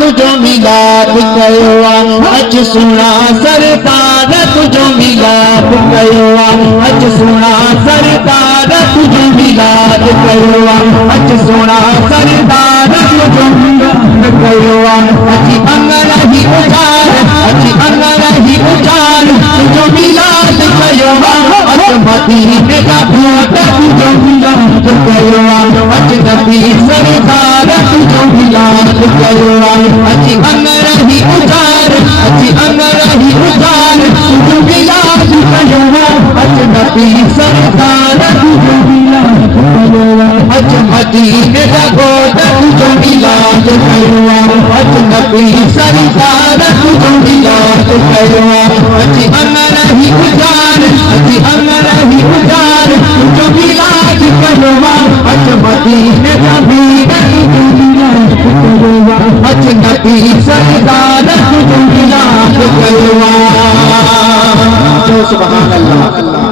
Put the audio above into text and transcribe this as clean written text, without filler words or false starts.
तुझो मिलाद कयो अच सुना सरकार तुझो मिलाद कयो अच सुना सरकार तुझो मिलाद कयो अच सुना सरकार तुझो मिलाद कयो अची अंगण ही उजाड़ अची अंगण ही उजाड़ तुझो मिलाद कयो अच मदीने का भूत तुझो मिलाद कयो अच नबी सरकार तुझो मिलाद कयो अची अंगण ही उजाड़ अची अंगण ही उजाड़ तुझो मिलाद कयो अच नबी सरकार तुझो मिलाद कयो अच मदीने का भूत तुझो मिलाद कयो अच नबी सरकार तुझो मिलाद कयो अची अंगण ही उजाड़ अची अंगण ही उजाड़ तुझो मिलाद कयो अच मदीने का भूत तुझो मिलाद कयो अच नबी सरकार तुझो मिलाद कयो। सुभान अल्लाह।